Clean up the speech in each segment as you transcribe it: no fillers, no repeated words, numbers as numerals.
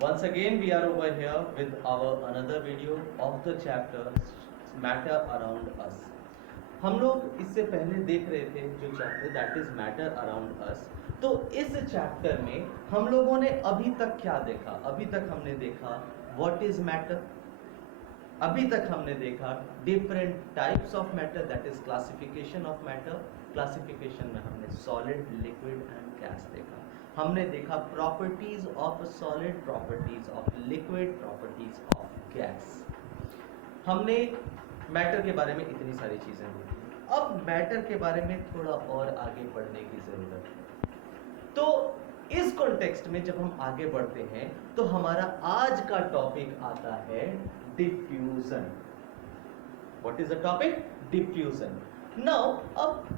Once again we are over here with our another video of the chapter matter around us. हम लोग इससे पहले देख रहे थे जो chapter that is matter around us. तो इस चैप्टर में हम लोगों ने अभी तक क्या देखा? अभी तक हमने देखा व्हाट इज मैटर, अभी तक हमने देखा different types of matter that is classification of matter. Classification में हमने सॉलिड, लिक्विड एंड गैस देखा। हमने देखा properties of solid, properties of liquid, properties of gas. हमने मैटर के बारे में इतनी सारी चीजें देखी। अब मैटर के बारे में थोड़ा और आगे बढ़ने की जरूरत है। तो इस कॉन्टेक्स्ट में जब हम आगे बढ़ते हैं तो हमारा आज का टॉपिक आता है diffusion. What is the topic? Diffusion. Now अब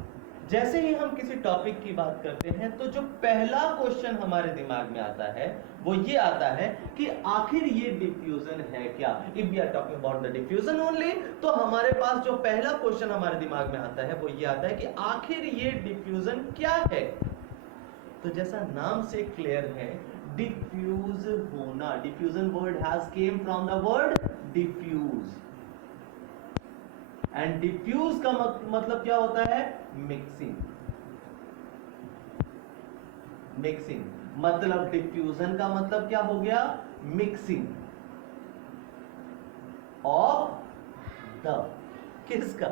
जैसे ही हम किसी टॉपिक की बात करते हैं तो जो पहला क्वेश्चन हमारे दिमाग में आता है वो ये आता है कि आखिर ये डिफ्यूजन है क्या? If we are talking about the diffusion only, तो हमारे पास जो पहला क्वेश्चन हमारे दिमाग में आता है वो ये आता है कि आखिर ये डिफ्यूजन क्या है? तो जैसा नाम से क्लियर है, डिफ्यूज होना। Diffusion word has came from the word diffuse, and diffuse का मतलब क्या होता है? मिक्सिंग। मिक्सिंग मतलब डिफ्यूजन का मतलब क्या हो गया? मिक्सिंग ऑफ द किसका?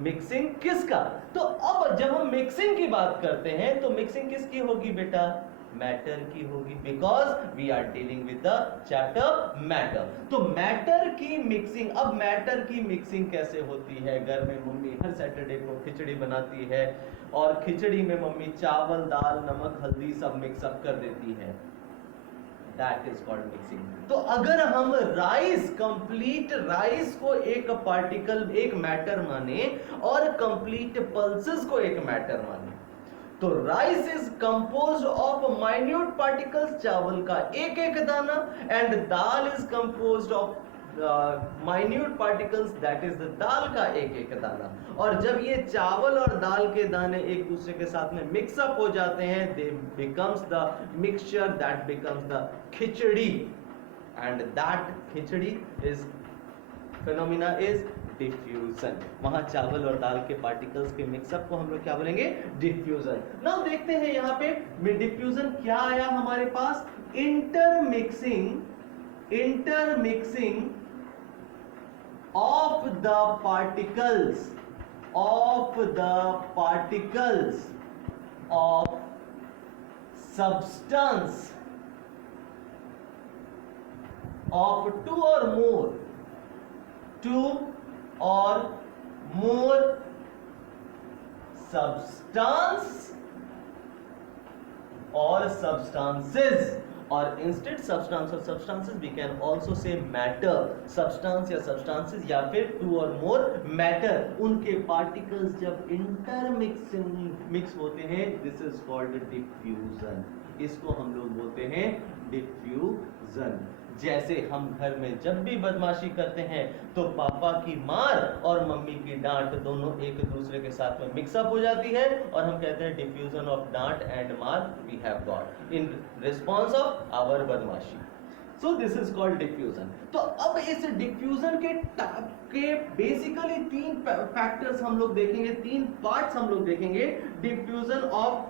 मिक्सिंग किसका? तो अब जब हम मिक्सिंग की बात करते हैं तो मिक्सिंग किसकी होगी बेटा? मैटर की होगी, because we are dealing with the chapter matter. तो मैटर की मिक्सिंग। अब मैटर की मिक्सिंग कैसे होती है? घर में मम्मी हर सैटरडे को खिचड़ी बनाती है और खिचड़ी में मम्मी चावल, दाल, नमक, हल्दी सब मिक्सअप कर देती है। That is called mixing. तो अगर हम राइस, कंप्लीट राइस को एक पार्टिकल, एक मैटर माने और कंप्लीट पल्सेस को एक मैटर माने, तो rice is composed of minute particles, चावल का एक एक दाना, and dal is composed of minute particles, that is the dal का एक एक दाना। और जब ये चावल और दाल के दाने एक दूसरे के साथ में मिक्सअप हो जाते हैं, दे becomes the mixture that becomes the khichdi, and that khichdi is phenomena is diffusion. वहां चावल और दाल के पार्टिकल्स के मिक्सअप को हम लोग क्या बोलेंगे? डिफ्यूजन। नाउ देखते हैं यहां पे डिफ्यूजन क्या आया हमारे पास? Intermixing of the particles of substance of two or more substance or substances, और इंस्टेड सब्सटेंस और substances we can also say matter। substance या substances या फिर two or more matter, उनके particles जब मिक्स होते हैं, this is called diffusion। इसको हम लोग बोलते हैं डिफ्यूजन। जैसे हम घर में जब भी बदमाशी करते हैं तो पापा की मार और मम्मी की डांट दोनों एक दूसरे के साथ में मिक्सअप हो जाती है और हम कहते हैं डिफ्यूजन ऑफ डांट एंड मार we have got in response of our बदमाशी। So this is called diffusion. तो अब इस डिफ्यूजन के बेसिकली तीन फैक्टर्स हम लोग देखेंगे, तीन पार्ट्स हम लोग देखेंगे। Diffusion of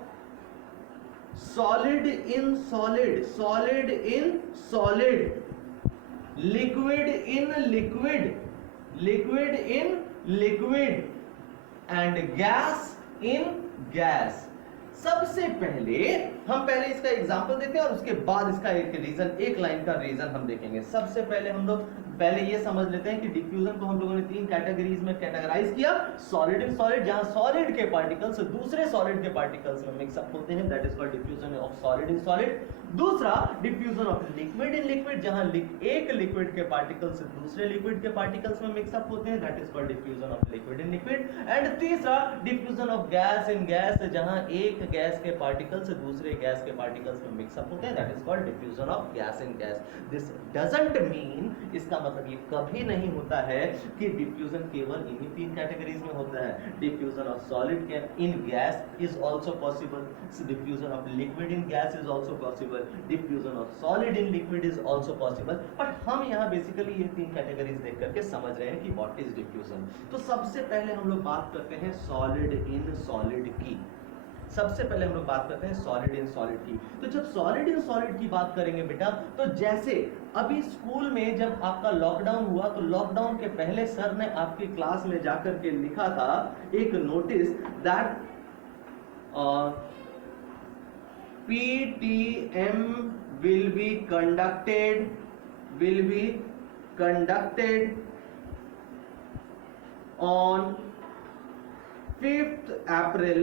solid in solid, solid in solid, liquid in liquid, liquid in liquid, and gas in gas। सबसे पहले हम इसका एग्जांपल देते हैं और उसके बाद इसका एक रीजन, एक लाइन का रीजन हम देखेंगे। सबसे पहले हम लोग ये समझ लेते हैं कि डिफ्यूजन को हम लोगों ने तीन कैटेगरीज में कैटेगराइज किया। सॉलिड इन सॉलिड, जहां सॉलिड के पार्टिकल्स दूसरे सॉलिड के पार्टिकल्स में मिक्सअप होते हैं, that is called diffusion of solid in solid. दूसरा diffusion of liquid in liquid, जहां एक लिक्विड के पार्टिकल्स दूसरे लिक्विड के पार्टिकल्स में मिक्सअप होते हैं, that is called diffusion of liquid in liquid. And तीसरा diffusion of gas in gas, जहां एक गैस के पार्टिकल्स दूसरे गैस के पार्टिकल्स में मिक्सअप होते हैं, that is called diffusion of gas in gas. This doesn't mean, इसका मतलब ये कभी नहीं होता है कि डिफ्यूजन केवल इन्हीं 3 कैटेगरीज में होता है। Diffusion of solid in gas is also possible, diffusion of liquid in gas is also possible, diffusion of solid in liquid is also possible. But हम यहाँ बेसिकली ये 3 कैटेगरीज देख करके समझ रहे हैं कि व्हाट इज डिफ्यूजन। तो सबसे पहले हम लोग बात करते हैं सॉलिड इन सॉलिड की। सबसे पहले हम लोग बात करते हैं सॉलिड इन सॉलिड की। तो जब सॉलिड इन सॉलिड की बात करेंगे बेटा, तो जैसे अभी स्कूल में जब आपका लॉकडाउन हुआ, तो लॉकडाउन के पहले सर ने आपकी क्लास में जाकर के लिखा था एक notice that PTM will be conducted on 5th April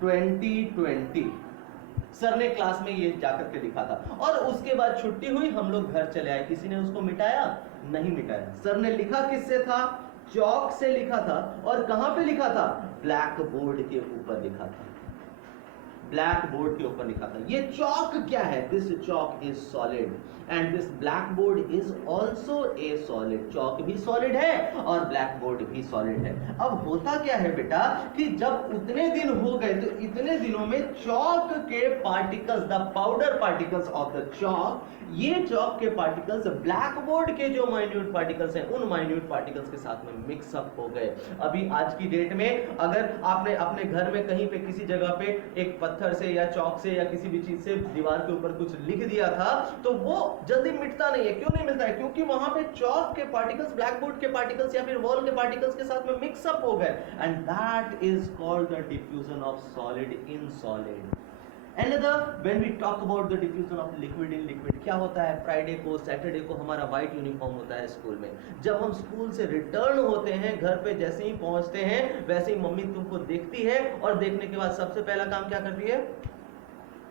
2020। Sir ने क्लास में ये जाकर के लिखा था और उसके बाद छुट्टी हुई, हम लोग घर चले आए। किसी ने उसको मिटाया? नहीं मिटाया। सर ने लिखा किससे था? चौक से लिखा था। और कहां पे लिखा था? ब्लैक बोर्ड के ऊपर लिखा था। ब्लैक बोर्ड के ऊपर लिखा था। ये चौक क्या है? This chalk is solid and this blackboard is also a solid. Chalk भी सॉलिड है और ब्लैक बोर्ड भी सॉलिड है। अब होता क्या है बेटा कि जब उतने दिन हो गए, तो इतने दिनों में चौक के particles, the powder particles of the chalk, ये चौक के पार्टिकल्स ब्लैक बोर्ड के जो माइन्यूट पार्टिकल्स हैं, उन माइन्यूट पार्टिकल्स के साथ में मिक्सअप हो गए। अभी आज की डेट में अगर आपने अपने घर में कहीं पे किसी जगह पे एक पत्थर से या चौक से या किसी भी चीज से दीवार के ऊपर कुछ लिख दिया था, तो वो जल्दी मिटता नहीं है। क्यों नहीं मिलता है? क्योंकि वहां पे चौक के पार्टिकल्स ब्लैक बोर्ड के पार्टिकल्स या फिर वॉल के पार्टिकल्स के साथ में मिक्सअप हो गए, and that is called the diffusion of solid in solid. Another, when we talk about the diffusion of liquid in liquid, क्या होता है? फ्राइडे को, सैटरडे को हमारा व्हाइट यूनिफॉर्म होता है स्कूल में। जब हम स्कूल से रिटर्न होते हैं, घर पे जैसे ही पहुंचते हैं, वैसे ही मम्मी तुमको देखती है और देखने के बाद सबसे पहला काम क्या करती है?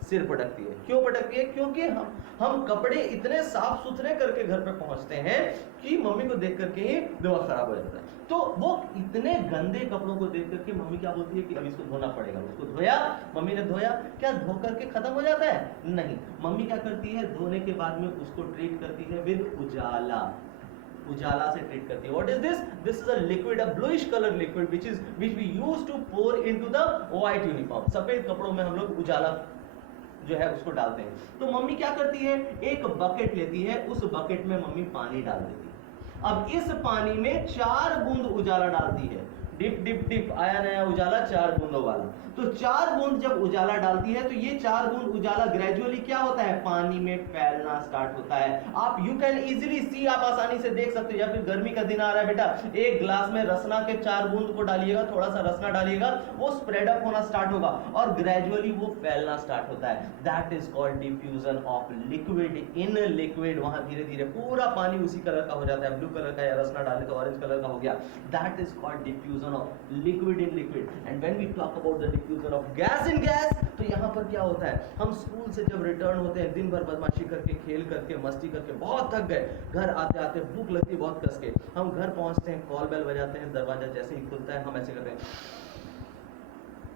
सिर पटकती है। क्यों पटकती है? क्योंकि हम कपड़े इतने साफ सुथरे करके घर पे पहुंचते हैं कि मम्मी को देख करके ही दिमाग खराब हो जाता है। तो वो इतने गंदे कपड़ों को देख करके मम्मी क्या बोलती है कि अब इसको धोना पड़ेगा। उसको धोया, मम्मी ने धोया, क्या धो करके खत्म हो जाता है? नहीं, मम्मी क्या करती है? धोने के बाद में उसको ट्रीट करती है विद उजाला। उजाला से ट्रीट करती है। What is this? This is a liquid, a bluish color liquid, which we use to pour into the white uniform. सफेद कपड़ों में हम लोग उजाला जो है उसको डालते हैं। तो मम्मी क्या करती है? एक बकेट लेती है, उस बकेट में मम्मी पानी डाल देती है। अब इस पानी में 4 बूंद उजाला डालती है। डिप डिप डिप आया नया उजाला 4 बूंदों वाला। तो 4 बूंद जब उजाला डालती है, तो ये 4 बूंद उजाला ग्रेजुअली क्या होता है? पानी में फैलना स्टार्ट होता है। आप यू कैन इजीली सी, आप आसानी से देख सकते हो। या फिर गर्मी का दिन आ रहा है बेटा, एक ग्लास में रसना के 4 बूंद को डालिएगा, थोड़ा सा रसना डालिएगा, वो स्प्रेड अप होना स्टार्ट होगा और ग्रेजुअली वो फैलना स्टार्ट होता है। That is called diffusion of liquid in liquid. वहां धीरे धीरे पूरा पानी उसी कलर का हो जाता है, ब्लू कलर का, या रसना डाले तो ऑरेंज कलर का हो गया। That is called diffusion of liquid in liquid. And when we talk about the diffusion of gas in gas, तो यहाँ पर क्या होता है? हम स्कूल से जब रिटर्न होते हैं, दिन भर बदमाशी करके, खेल करके, मस्ती करके बहुत थक गए, घर आते आते भूख लगती है बहुत कस के, हम घर पहुंचते हैं, कॉल बेल बजाते हैं, दरवाजा जैसे ही खुलता है हम ऐसे करते हैं,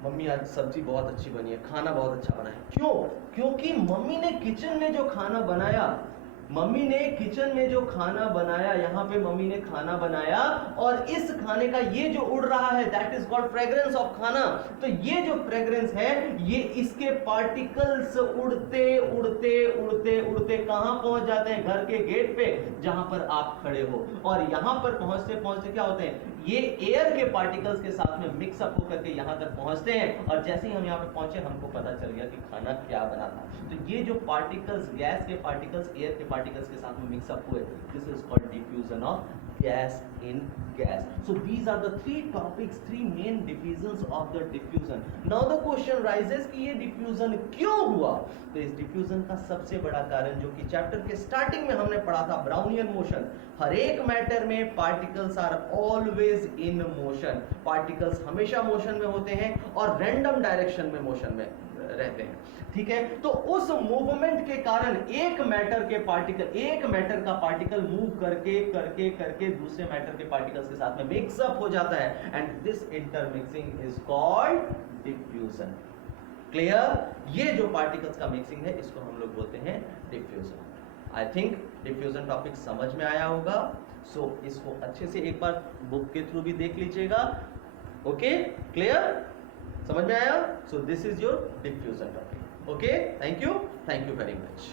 मम्मी आज सब्जी बहुत अच्छी बनी है, खाना बहुत अच्छा बना है। क्यों? क्योंकि मम्मी ने किचन में जो खाना बनाया, मम्मी ने किचन में जो खाना बनाया, यहाँ पे मम्मी ने खाना बनाया और इस खाने का ये जो उड़ रहा है, that is called fragrance of खाना। तो ये जो फ्रेग्रेंस है, ये इसके पार्टिकल्स उड़ते उड़ते उड़ते उड़ते कहां पहुंच जाते हैं? घर के गेट पे जहां पर आप खड़े हो। और यहां पर पहुंचते पहुंचते क्या होते हैं? ये एयर के पार्टिकल्स के साथ में मिक्सअप होकर के यहां तक पहुंचते हैं और जैसे ही हम यहां पे पहुंचे, हमको पता चल गया कि खाना क्या बना था। तो ये जो पार्टिकल्स, गैस के पार्टिकल्स एयर के पार्टिकल्स के साथ में मिक्सअप हुए, this is called diffusion of gas in gas. So these are the 3 topics, 3 main divisions of the diffusion. Now the question rises कि ये diffusion क्यों हुआ? तो इस diffusion का सबसे बड़ा कारण, जो कि चैप्टर के स्टार्टिंग में हमने पढ़ा था, ब्राउनियन मोशन। हर एक मैटर में particles are always in motion. Particles हमेशा मोशन में होते हैं और रैंडम डायरेक्शन में मोशन में रहते हैं। ठीक है, तो उस मूवमेंट के कारण एक मैटर का पार्टिकल मूव करके करके करके दूसरे मैटर के पार्टिकल्स के साथ में मिक्सअप हो जाता है, and this intermixing is called diffusion. Clear? ये जो पार्टिकल्स का मिक्सिंग है इसको हम लोग बोलते हैं diffusion. I think diffusion topic समझ में आया होगा। सो इसको अच्छे से एक बार बुक के थ्रू भी देख लीजिएगा। Okay, clear? समझ में आया? सो this is your diffusion topic. Okay, thank you very much.